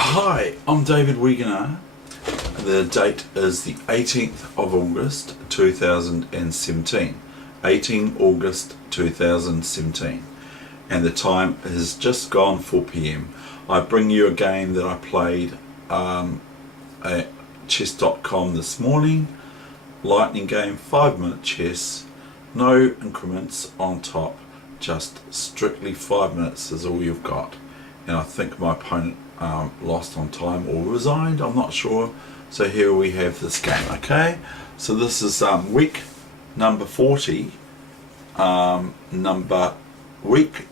Hi, I'm David Weegenaar. The date is the 18th of August 2017. 18 August 2017. And the time has just gone 4 p.m. I bring you a game that I played at chess.com this morning. Lightning game, 5-minute chess, no increments on top, just strictly 5 minutes is all you've got. And I think my opponent lost on time or resigned, I'm not sure. So here we have this game, okay? So this is week number 40, week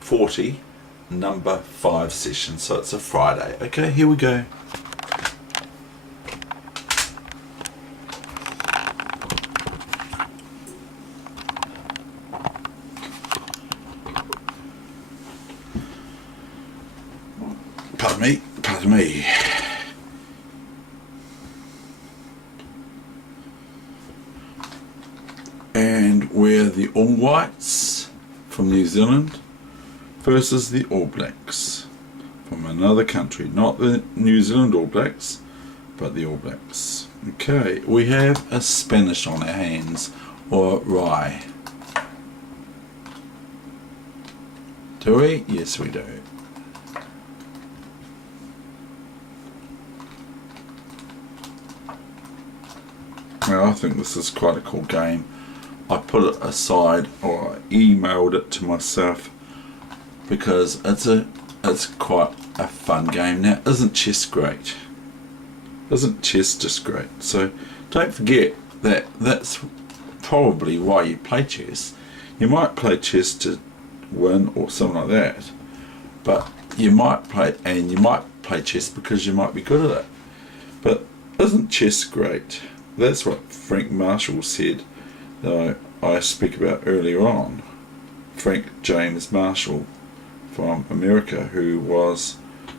40, number 5 session. So it's a Friday, okay? Here we go. Pardon me. And we're the All Whites from New Zealand versus the All Blacks from another country, not the New Zealand All Blacks, but the All Blacks. Okay, we have a Spanish on our hands, or rye. Do we? Yes, we do. Well, I think this is quite a cool game. I put it aside, or I emailed it to myself, because it's quite a fun game. Now, isn't chess great? Isn't chess just great? So don't forget that that's probably why you play chess. You might play chess to win or something like that, but you might play chess because you might be good at it. But isn't chess great? That's what Frank Marshall said that I speak about earlier on. Frank James Marshall from America, who was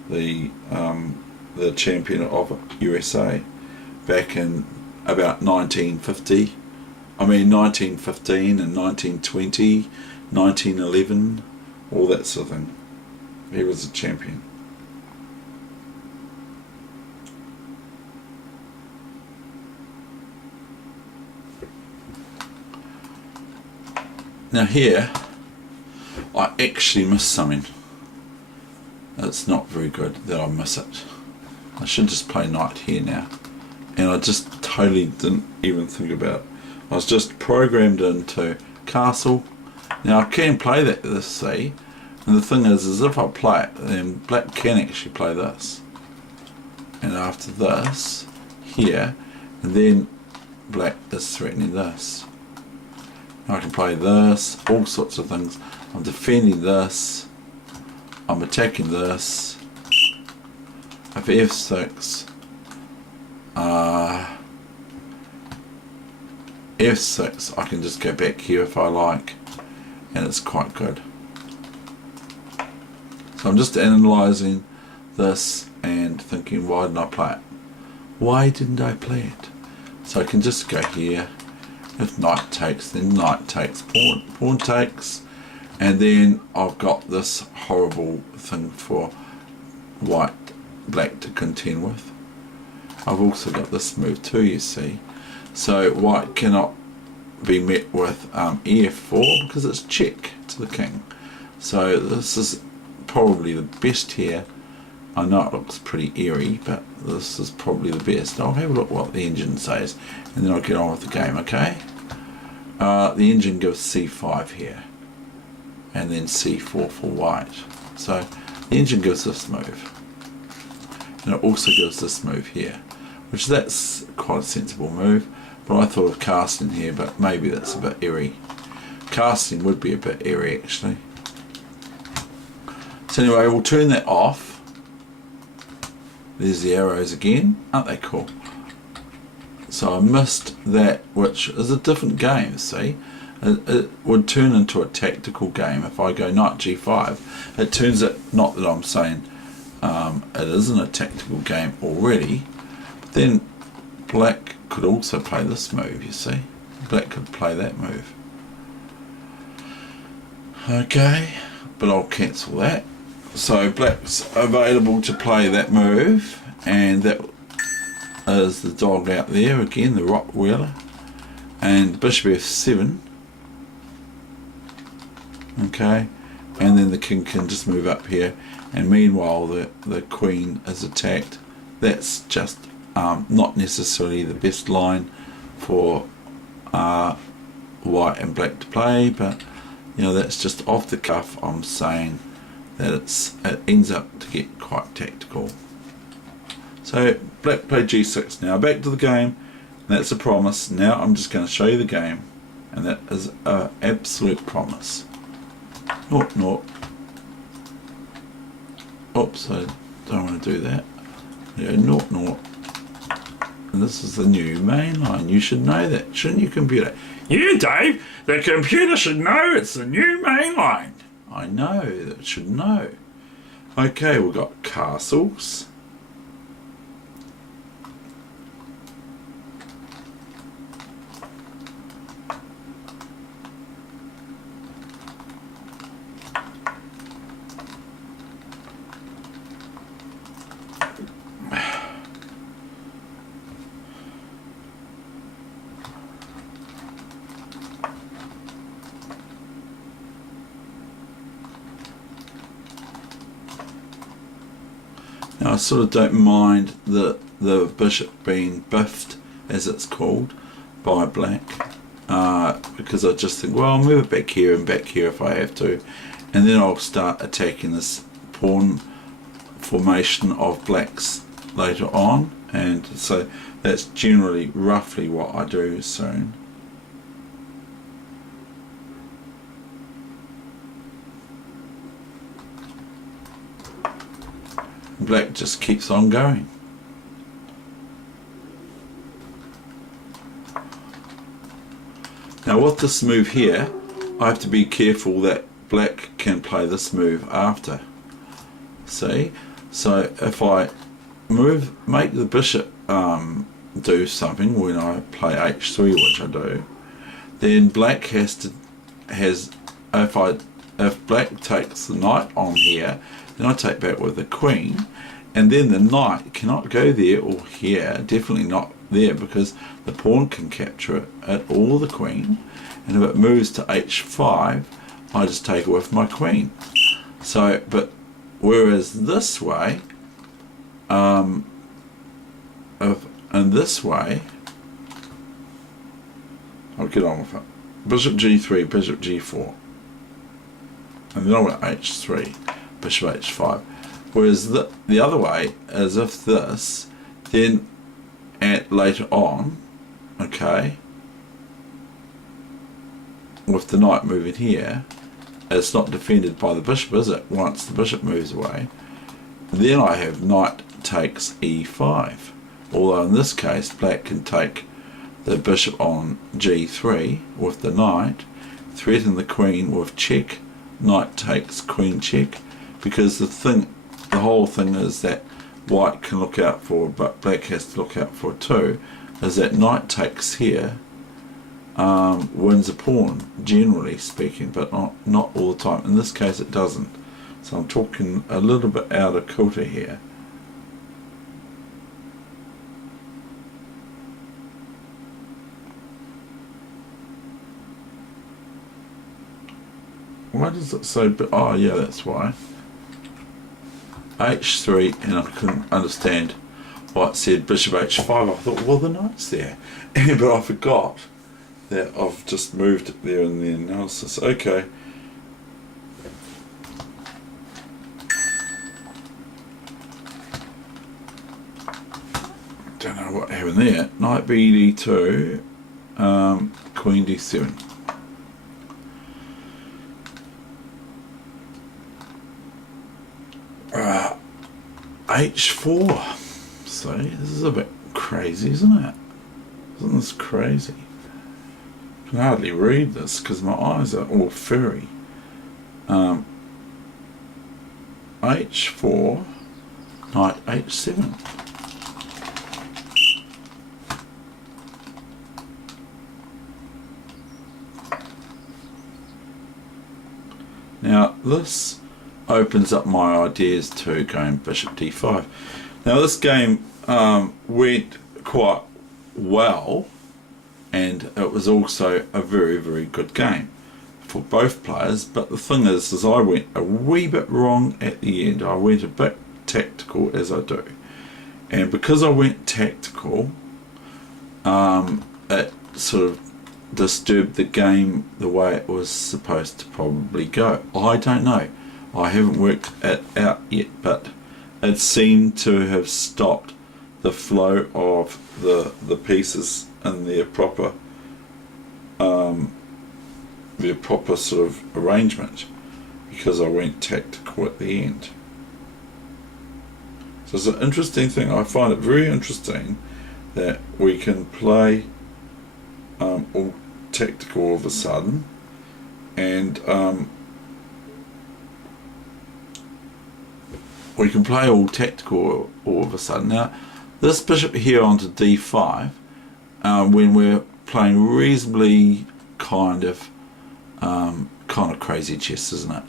the champion of USA back in about 1915 and 1920, 1911, all that sort of thing. He was a champion. Now here, I actually missed something. It's not very good that I miss it. I should just play knight here now. And I just totally didn't even think about it. I was just programmed into castle. Now I can play that, this see. And the thing is if I play it, then black can actually play this. And after this, here, and then black is threatening this. I can play this, all sorts of things. I'm defending this, I'm attacking this. If f6, f6, I can just go back here if I like, and it's quite good. So I'm just analysing this and thinking, why didn't I play it? Why didn't I play it? So I can just go here. If knight takes, then knight takes, pawn takes, and then I've got this horrible thing for black to contend with. I've also got this move too, you see. So white cannot be met with e4 because it's check to the king. So this is probably the best here. I know it looks pretty eerie, but this is probably the best. I'll have a look what the engine says, and then I'll get on with the game, okay? The engine gives c5 here, and then c4 for white. So the engine gives this move, and it also gives this move here, which that's quite a sensible move. But I thought of casting here, but maybe that's a bit eerie. Casting would be a bit eerie actually. So anyway, we'll turn that off. There's the arrows again, aren't they cool? So I missed that, which is a different game, see? It would turn into a tactical game if I go knight g5. It turns it, not that I'm saying it isn't a tactical game already, but then black could also play this move, you see? Black could play that move. Okay, but I'll cancel that. So black's available to play that move, and that is the dog out there again, the Rottweiler, and bishop f7. Okay, and then the king can just move up here, and meanwhile the queen is attacked. That's just not necessarily the best line for white and black to play, but you know, that's just off the cuff. I'm saying that it ends up to get quite tactical. So black played g6. Now back to the game. That's a promise. Now I'm just going to show you the game, and that is an absolute promise. Nought, nought. Oops, I don't want to do that. Yeah, nought, nought. And this is the new main line. You should know that, shouldn't you, computer? You, Dave, the computer should know it's the new main line. I know, that should know. Okay, we've got castles. Now I sort of don't mind the bishop being biffed, as it's called, by black, because I just think, well, I'll move it back here and back here if I have to, and then I'll start attacking this pawn formation of blacks later on, and so that's generally roughly what I do soon. Black just keeps on going. Now with this move here, I have to be careful that black can play this move after. See? So if I make the bishop do something when I play h3, which I do, then black if black takes the knight on here, then I take back with the queen, and then the knight cannot go there or here, definitely not there, because the pawn can capture it or the queen, and if it moves to h5, I just take it with my queen. So, but whereas this way, and this way, I'll get on with it. Bishop g3, bishop g4, and then I went h3, bishop h5. Whereas the other way is if this, then later on, okay, with the knight moving here, it's not defended by the bishop, is it? Once the bishop moves away, then I have knight takes e5. Although in this case, black can take the bishop on g3 with the knight, threaten the queen with check, knight takes queen check, because the whole thing is that white can look out for, but black has to look out for too, is that knight takes here wins a pawn, generally speaking, but not all the time. In this case it doesn't. So I'm talking a little bit out of kilter here. Why does it say, oh yeah, that's why. h3, and I couldn't understand why it said bishop h5. I thought, well, the knight's there. But I forgot that I've just moved it there in the analysis. Okay. Don't know what happened there. Knight bd2, queen d7. h4. See, this is a bit crazy, isn't it? Isn't this crazy? I can hardly read this because my eyes are all furry. h4, knight h7. Now this opens up my ideas to going bishop d5. Now this game went quite well, and it was also a very, very good game for both players, but the thing is I went a wee bit wrong at the end. I went a bit tactical, as I do, and because I went tactical, it sort of disturbed the game the way it was supposed to probably go. I don't know, I haven't worked it out yet, but it seemed to have stopped the flow of the pieces in their proper sort of arrangement, because I went tactical at the end. So it's an interesting thing. I find it very interesting that we can play all tactical all of a sudden, and we can play all tactical all of a sudden. Now this bishop here onto d5, when we're playing reasonably kind of crazy chess, isn't it?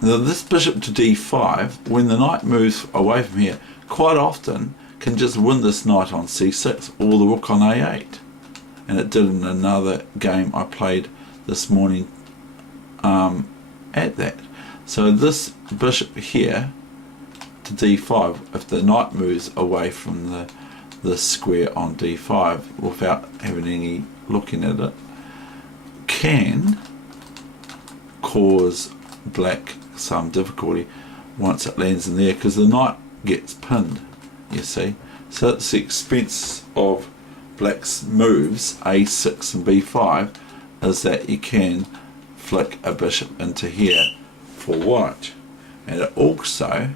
Now this bishop to d5, when the knight moves away from here, quite often can just win this knight on c6 or the rook on a8, and it did in another game I played this morning at that. So this bishop here to d5, if the knight moves away from the square on d5 without having any looking at it, can cause black some difficulty once it lands in there, because the knight gets pinned, you see. So it's the expense of black's moves a6 and b5 is that you can flick a bishop into here for white. And it also,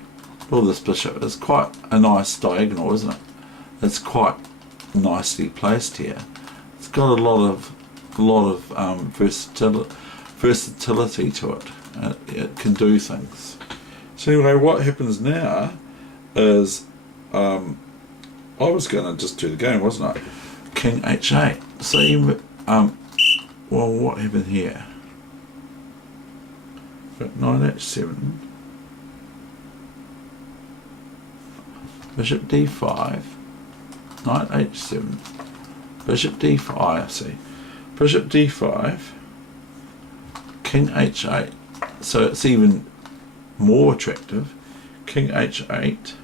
well, this bishop is quite a nice diagonal, isn't it? It's quite nicely placed here. It's got a lot of versatility to it. It can do things. So anyway, what happens now is I was going to just do the game, wasn't I? King h8. So you, well, what happened here? Got knight h7, bishop d5, knight h7, bishop d5. I see. Bishop d5, king h8. So it's even more attractive. King h8,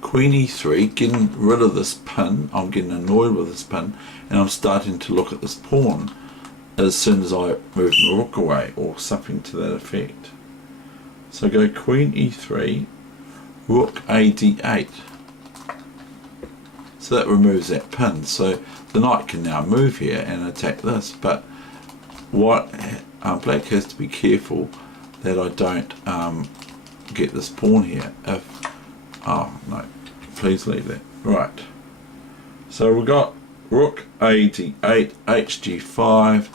queen e3, getting rid of this pin. I'm getting annoyed with this pin, and I'm starting to look at this pawn as soon as I move my rook away, or something to that effect. So go queen e3, rook a d8. So that removes that pin. So the knight can now move here and attack this, but what black has to be careful that I don't get this pawn here. Oh no, please leave that. Right, so we got rook a d8, hg5,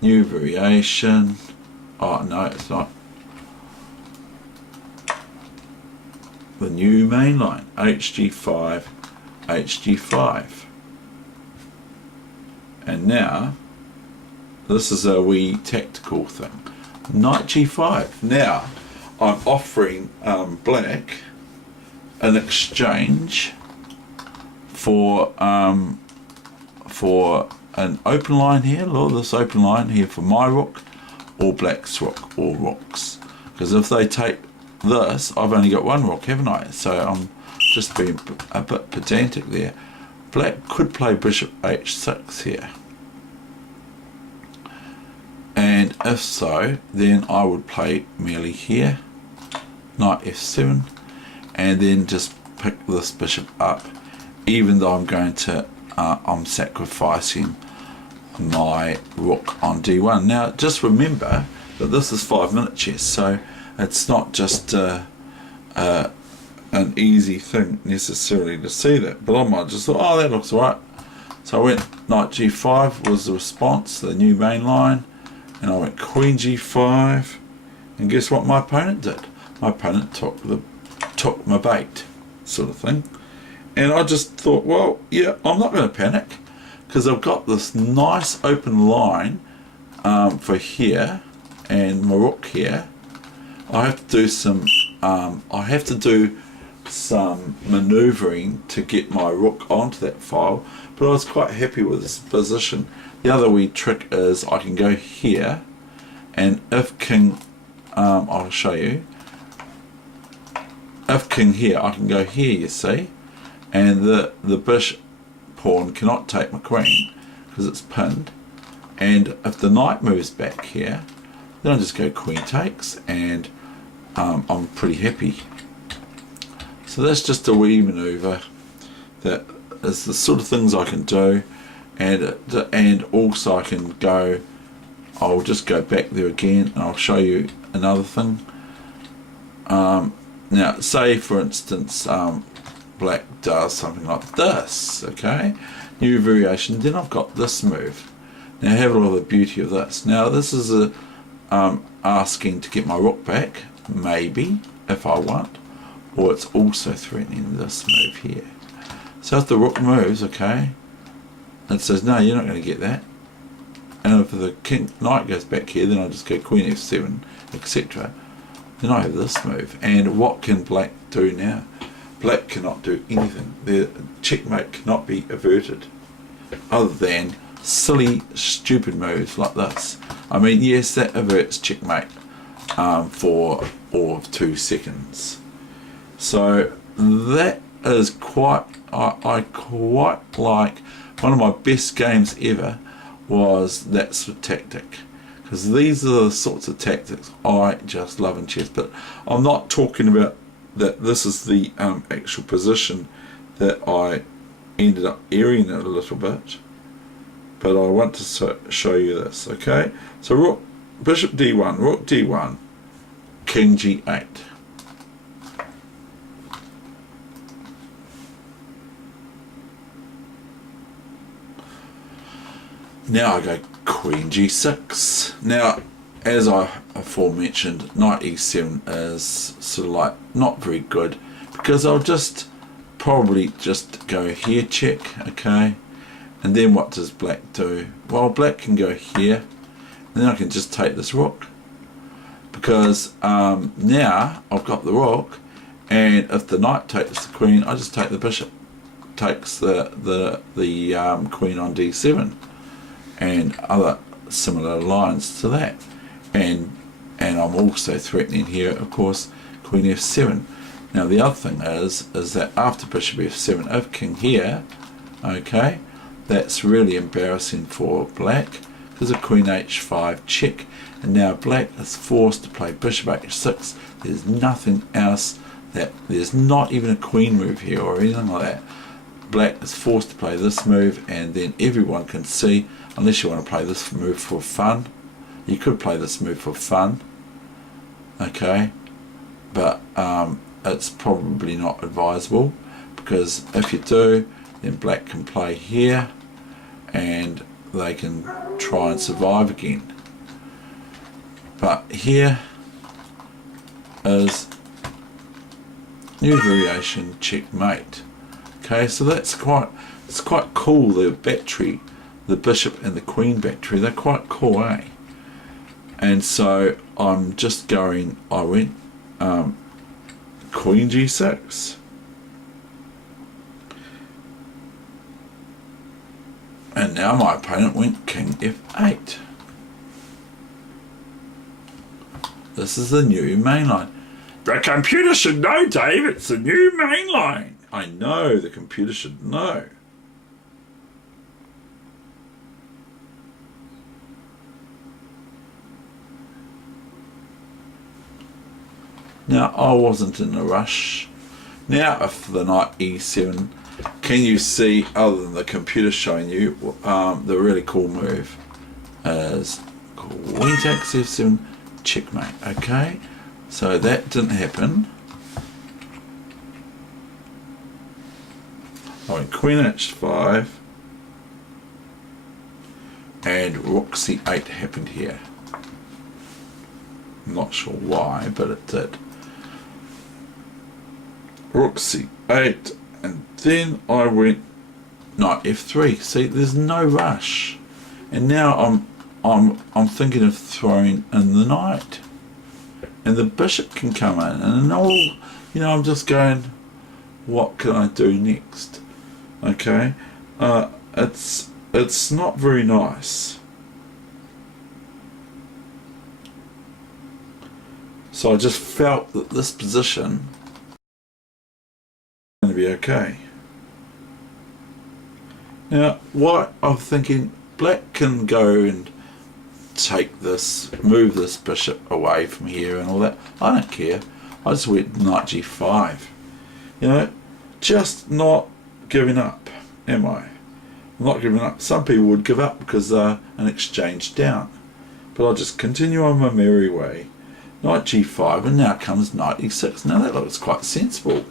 new variation. Oh no, it's not. The new main line, hg5, hg5. And now this is a wee tactical thing. Knight g5. Now I'm offering black an exchange for an open line here. Look, this open line here for my rook or black's rook, or rooks. Because if they take this, I've only got one rook, haven't I? So I'm just being a bit pedantic there. Black could play bishop h6 here. And if so, then I would play merely here, knight f7, and then just pick this bishop up, even though I'm going to, I'm sacrificing my rook on d1. Now just remember that this is 5-minute chess, so it's not just an easy thing necessarily to see that, but I might just thought, oh, that looks alright. So I went knight g5 was the response, the new main line. And I went queen g5, and guess what my opponent did? My opponent took my bait, sort of thing. And I just thought, well, yeah, I'm not going to panic, because I've got this nice open line for here, and my rook here, I have to do some maneuvering to get my rook onto that file, but I was quite happy with this position. The other wee trick is I can go here, and if king, I'll show you, if king here, I can go here, you see, and the bishop pawn cannot take my queen because it's pinned, and if the knight moves back here, then I just go queen takes, and I'm pretty happy. So that's just a wee maneuver that is the sort of things I can do, and also I can go, I'll just go back there again and I'll show you another thing. Now say for instance black does something like this, okay, new variation, then I've got this move. Now have a look at the beauty of this. Now this is a asking to get my rook back, maybe, if I want, or it's also threatening this move here. So if the rook moves, okay, it says no, you're not going to get that, and if the king knight goes back here, then I just go queen f7, etc. Then I have this move, and what can black do now? Black cannot do anything. The checkmate cannot be averted other than silly stupid moves like this. I mean, yes, that averts checkmate for all of 2 seconds. So that is quite, I quite like, one of my best games ever was that sort of tactic, because these are the sorts of tactics I just love in chess. But I'm not talking about that this is the actual position that I ended up airing it a little bit, but I want to show you this. Okay, so rook, bishop d1, rook d1, king g8. Now I go queen g6. Now, as I aforementioned, knight e7 is sort of like not very good, because I'll just probably just go here, check, okay, and then what does black do? Well, black can go here, and then I can just take this rook, because now I've got the rook, and if the knight takes the queen, I just take the bishop, takes the queen on d7, and other similar lines to that, and I'm also threatening here, of course, queen f7. Now the other thing is that after bishop f7, if king here, okay, that's really embarrassing for black, because of queen h5 check, and now black is forced to play bishop h6. There's nothing else, that there's not even a queen move here or anything like that. Black is forced to play this move, and then everyone can see, unless you want to play this move for fun, you could play this move for fun, okay, but it's probably not advisable, because if you do, then black can play here and they can try and survive again. But here is new variation, checkmate. Okay, so that's it's quite cool. The battery, the bishop and the queen battery, they're quite cool, eh? And so I'm just going, I went queen g6, and now my opponent went king f8. This is the new main line. The computer should know, Dave, it's the new main line. I know, the computer should know. Now, I wasn't in a rush. Now, if the knight e7, can you see, other than the computer showing you, the really cool move is queen takes f7, checkmate, okay? So that didn't happen. I went queen h5, and rook c8 happened here. I'm not sure why, but it did. Rook c8, and then I went knight f3. See, there's no rush, and now I'm thinking of throwing in the knight, and the bishop can come in, and all, you know, I'm just going, what can I do next? Okay, it's not very nice. So I just felt that this position is going to be okay. Now, what I'm thinking, black can go and take this, move this bishop away from here and all that. I don't care. I just went knight g5. You know, just not giving up, am I? I'm not giving up. Some people would give up because they're an exchange down. But I'll just continue on my merry way. Knight g5, and now comes knight e6. Now that looks quite sensible.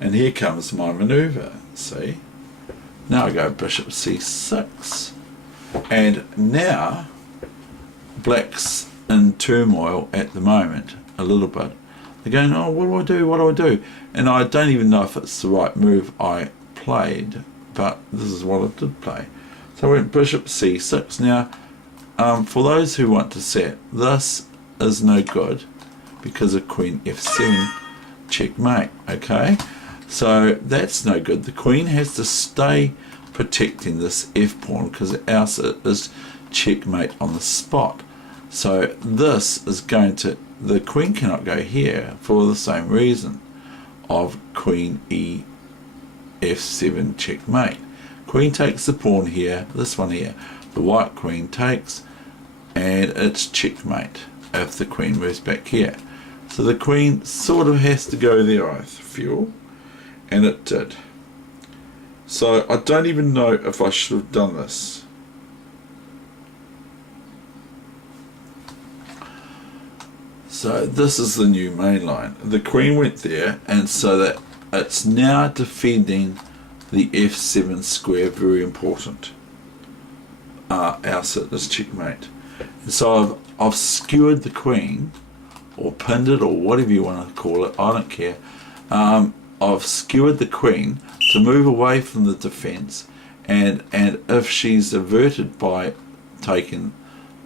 And here comes my manoeuvre, see? Now I go bishop c6. And now black's in turmoil at the moment, a little bit. They're going, oh, what do I do, what do I do? And I don't even know if it's the right move I played, but this is what I did play. So I went bishop c6. Now, for those who want to set, this is no good because of queen f7 checkmate, okay? So that's no good. The queen has to stay protecting this f pawn because else it is checkmate on the spot. So this is going to, the queen cannot go here for the same reason of queen e f7 checkmate. Queen takes the pawn here, this one here. The white queen takes, and it's checkmate if the queen moves back here. So the queen sort of has to go there, I feel, and it did. So I don't even know if I should have done this. So this is the new main line. The queen went there, and so that it's now defending the f7 square, very important. Else it is checkmate. And so I've skewered the queen, or pinned it, or whatever you want to call it, I don't care. I've skewered the queen to move away from the defense, and if she's averted by taking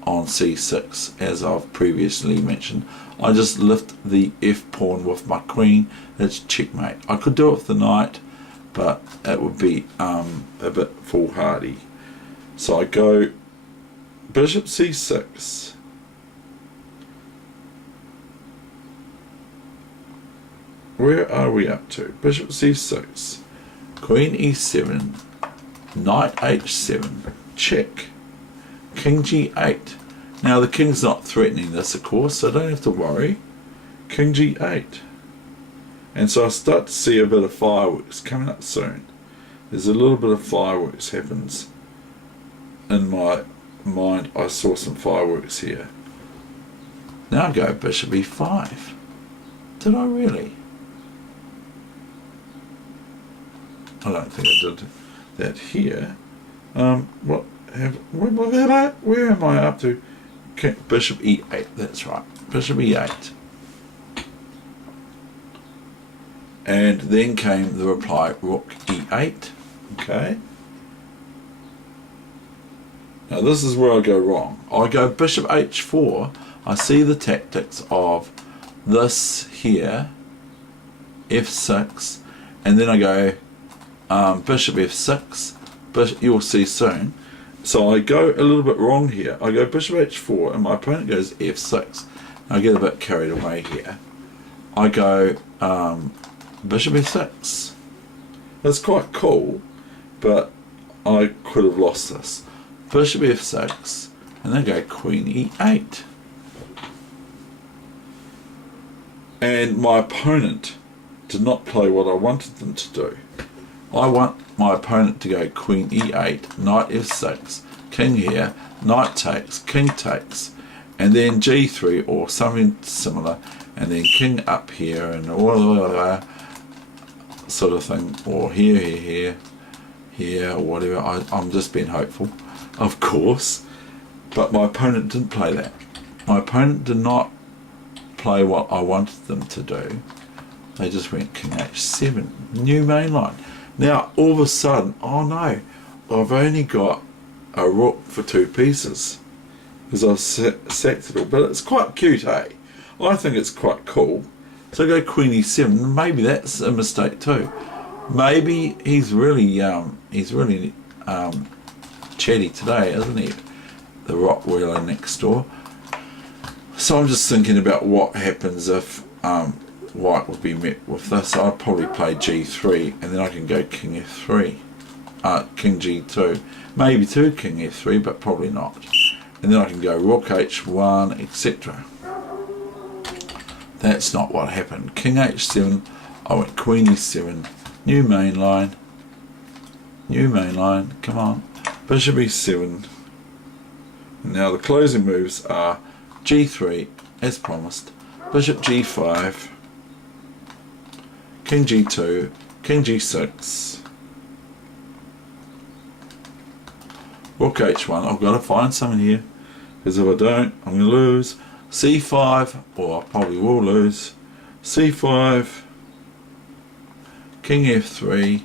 on c6, as I've previously mentioned, I just lift the f pawn with my queen. It's checkmate. I could do it with the knight, but it would be a bit foolhardy. So I go bishop c6. Where are we up to? Bishop c6, queen e7, knight h7, check, king g8. Now the king's not threatening this, of course, so I don't have to worry. King g8. And so I start to see a bit of fireworks coming up soon. There's a little bit of fireworks happens in my mind. I saw some fireworks here. Now I go bishop e5. Did I really? I don't think I did that here. Where am I up to? Okay, bishop e8, that's right. Bishop e8. And then came the reply, rook e8. Okay. Now this is where I go wrong. I go bishop h4. I see the tactics of this here, f6, and then I go bishop f6. You'll see soon. So I go a little bit wrong here. I go bishop h4 and my opponent goes f6. I get a bit carried away here. I go bishop f6. That's quite cool, but I could have lost this. Bishop f6 and then go queen e8. And my opponent did not play what I wanted them to do. I want my opponent to go queen e8, knight f6, king here, knight takes, king takes, and then g3 or something similar, and then king up here and all sort of thing, or here, or whatever. I'm just being hopeful, of course, but my opponent didn't play that. My opponent did not play what I wanted them to do. They just went king h7, new main line. Now all of a sudden, oh no, I've only got a rook for 2 pieces because I've sacked it all, but it's quite cute, eh? I think it's quite cool. So I go queen e7. Maybe that's a mistake too. Maybe he's really chatty today, isn't he? The Worral next door. So I'm just thinking about what happens if white would be met with this. I'd probably play g3, and then I can go king f3, king g2, maybe 2 king f3, but probably not. And then I can go rook h1, etc. That's not what happened. King h7, I went queen e7, new main line, come on, bishop e7. Now the closing moves are g3, as promised, bishop g5, king g2, king g6, rook h1. I've got to find something here, because if I don't, I'm going to lose. c5, or I probably will lose. c5, king f3,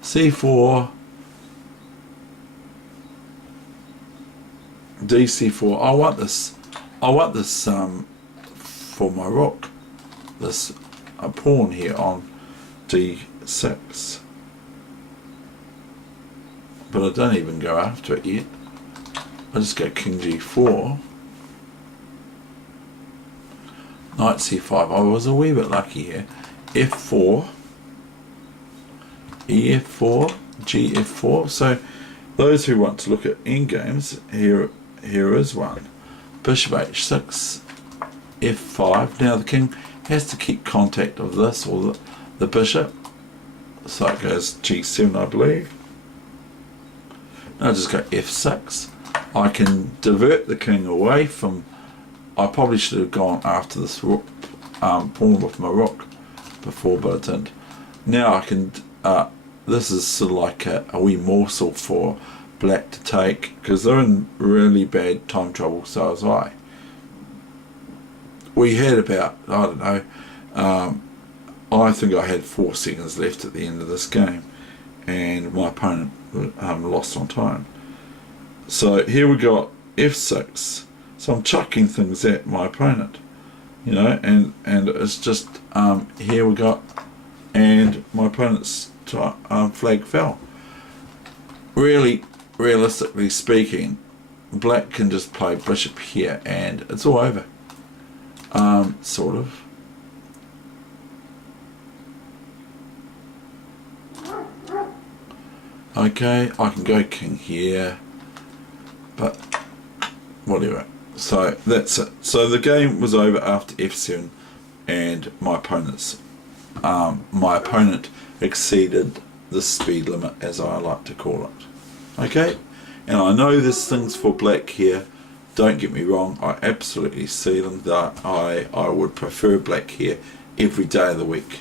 c4, dc4. I want this for my rook, this pawn here on d6, but I don't even go after it yet. I just go king g4, knight c5. I was a wee bit lucky here. f4, ef4, gf4. So those who want to look at endgames, here is one. Bishop h6, f5. Now the king has to keep contact of this, or the bishop, so it goes g7, I believe. Now I just go f6. I can divert the king away from. I probably should have gone after this rook, pawn with my rook before, but I didn't. Now I can. This is sort of like a wee morsel for black to take, because they're in really bad time trouble, so was I. We had about, I don't know, I think I had 4 seconds left at the end of this game, and my opponent lost on time. So here we got f6, so I'm chucking things at my opponent, you know, and it's just, here we got, and my opponent's flag fell. Really, realistically speaking, black can just play bishop here and it's all over. Sort of. Okay, I can go king here, but whatever. So that's it. So the game was over after f7, and my opponent exceeded the speed limit, as I like to call it. Okay, and I know there's things for black here. Don't get me wrong, I absolutely see them. That I would prefer black here every day of the week.